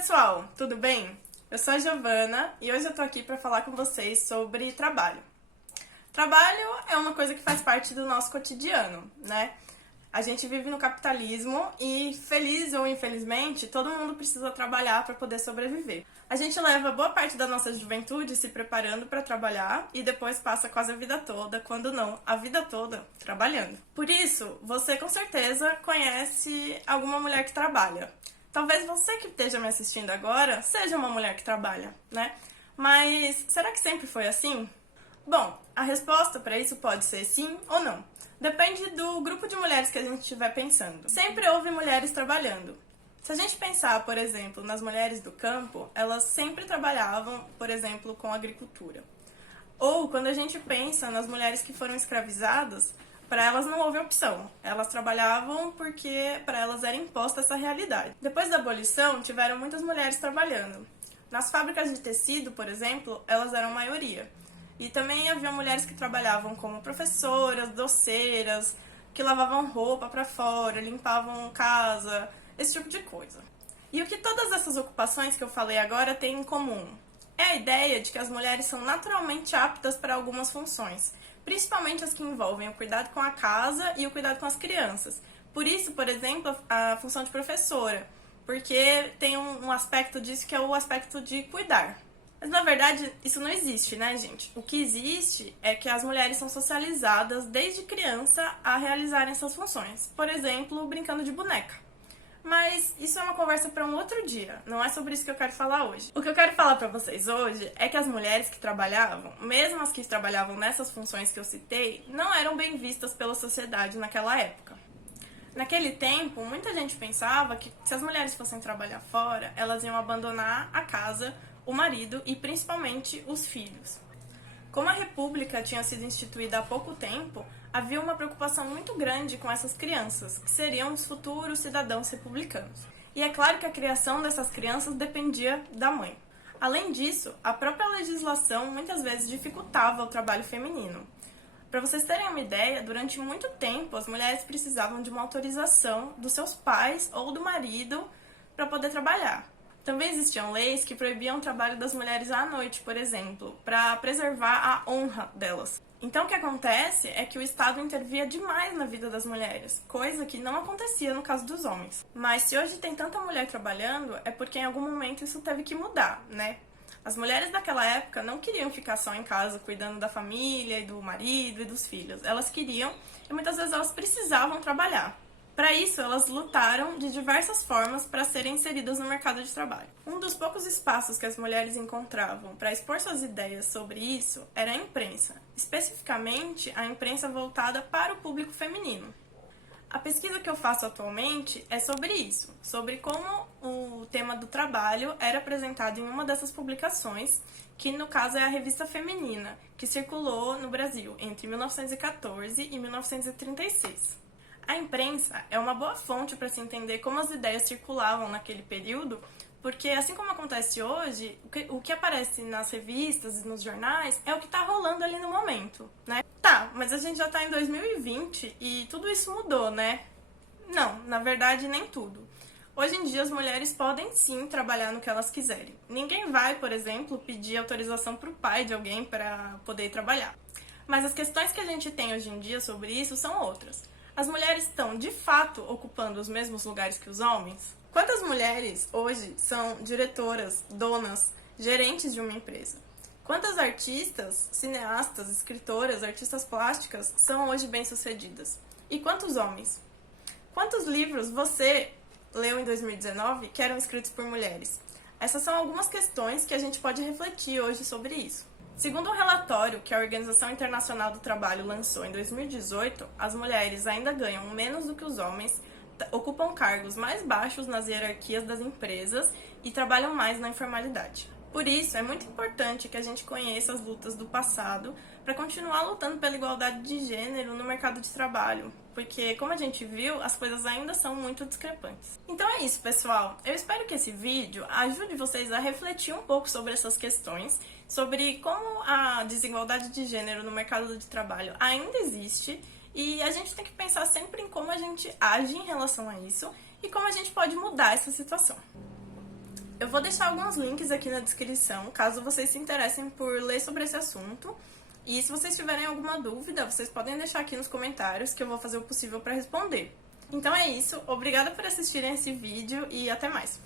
pessoal, tudo bem? Eu sou a Giovana e hoje eu tô aqui para falar com vocês sobre trabalho. Trabalho é uma coisa que faz parte do nosso cotidiano, né? A gente vive no capitalismo e, feliz ou infelizmente, todo mundo precisa trabalhar para poder sobreviver. A gente leva boa parte da nossa juventude se preparando para trabalhar e depois passa quase a vida toda, quando não, a vida toda, trabalhando. Por isso, você com certeza conhece alguma mulher que trabalha. Talvez você que esteja me assistindo agora seja uma mulher que trabalha, né? Mas será que sempre foi assim? Bom, a resposta para isso pode ser sim ou não. Depende do grupo de mulheres que a gente estiver pensando. Sempre houve mulheres trabalhando. Se a gente pensar, por exemplo, nas mulheres do campo, elas sempre trabalhavam, por exemplo, com agricultura. Ou quando a gente pensa nas mulheres que foram escravizadas, para elas não houve opção. Elas trabalhavam porque para elas era imposta essa realidade. Depois da abolição, tiveram muitas mulheres trabalhando. Nas fábricas de tecido, por exemplo, elas eram maioria. E também havia mulheres que trabalhavam como professoras, doceiras, que lavavam roupa para fora, limpavam casa, esse tipo de coisa. E o que todas essas ocupações que eu falei agora têm em comum? É a ideia de que as mulheres são naturalmente aptas para algumas funções, principalmente as que envolvem o cuidado com a casa e o cuidado com as crianças. Por isso, por exemplo, a função de professora, porque tem um aspecto disso que é o aspecto de cuidar. Mas, na verdade, isso não existe, né, gente? O que existe é que as mulheres são socializadas desde criança a realizarem essas funções. Por exemplo, brincando de boneca. Mas isso é uma conversa para um outro dia, não é sobre isso que eu quero falar hoje. O que eu quero falar para vocês hoje é que as mulheres que trabalhavam, mesmo as que trabalhavam nessas funções que eu citei, não eram bem vistas pela sociedade naquela época. Naquele tempo, muita gente pensava que se as mulheres fossem trabalhar fora, elas iam abandonar a casa, o marido e principalmente os filhos. Como a República tinha sido instituída há pouco tempo, havia uma preocupação muito grande com essas crianças, que seriam os futuros cidadãos republicanos. E é claro que a criação dessas crianças dependia da mãe. Além disso, a própria legislação muitas vezes dificultava o trabalho feminino. Para vocês terem uma ideia, durante muito tempo as mulheres precisavam de uma autorização dos seus pais ou do marido para poder trabalhar. Também existiam leis que proibiam o trabalho das mulheres à noite, por exemplo, para preservar a honra delas. Então o que acontece é que o Estado intervia demais na vida das mulheres, coisa que não acontecia no caso dos homens. Mas se hoje tem tanta mulher trabalhando, é porque em algum momento isso teve que mudar, né? As mulheres daquela época não queriam ficar só em casa cuidando da família e do marido e dos filhos. Elas queriam e muitas vezes elas precisavam trabalhar. Para isso, elas lutaram de diversas formas para serem inseridas no mercado de trabalho. Um dos poucos espaços que as mulheres encontravam para expor suas ideias sobre isso era a imprensa, especificamente a imprensa voltada para o público feminino. A pesquisa que eu faço atualmente é sobre isso, sobre como o tema do trabalho era apresentado em uma dessas publicações, que no caso é a Revista Feminina, que circulou no Brasil entre 1914 e 1936. A imprensa é uma boa fonte para se entender como as ideias circulavam naquele período, porque assim como acontece hoje, o que aparece nas revistas e nos jornais é o que está rolando ali no momento, né? Tá, mas a gente já está em 2020 e tudo isso mudou, né? Não, na verdade nem tudo. Hoje em dia as mulheres podem sim trabalhar no que elas quiserem. Ninguém vai, por exemplo, pedir autorização para o pai de alguém para poder ir trabalhar. Mas as questões que a gente tem hoje em dia sobre isso são outras. As mulheres estão, de fato, ocupando os mesmos lugares que os homens? Quantas mulheres hoje são diretoras, donas, gerentes de uma empresa? Quantas artistas, cineastas, escritoras, artistas plásticas são hoje bem-sucedidas? E quantos homens? Quantos livros você leu em 2019 que eram escritos por mulheres? Essas são algumas questões que a gente pode refletir hoje sobre isso. Segundo um relatório que a Organização Internacional do Trabalho lançou em 2018, as mulheres ainda ganham menos do que os homens, ocupam cargos mais baixos nas hierarquias das empresas e trabalham mais na informalidade. Por isso, é muito importante que a gente conheça as lutas do passado para continuar lutando pela igualdade de gênero no mercado de trabalho, porque, como a gente viu, as coisas ainda são muito discrepantes. Então é isso, pessoal. Eu espero que esse vídeo ajude vocês a refletir um pouco sobre essas questões, sobre como a desigualdade de gênero no mercado de trabalho ainda existe, e a gente tem que pensar sempre em como a gente age em relação a isso e como a gente pode mudar essa situação. Eu vou deixar alguns links aqui na descrição, caso vocês se interessem por ler sobre esse assunto. E se vocês tiverem alguma dúvida, vocês podem deixar aqui nos comentários que eu vou fazer o possível para responder. Então é isso, obrigada por assistirem esse vídeo e até mais!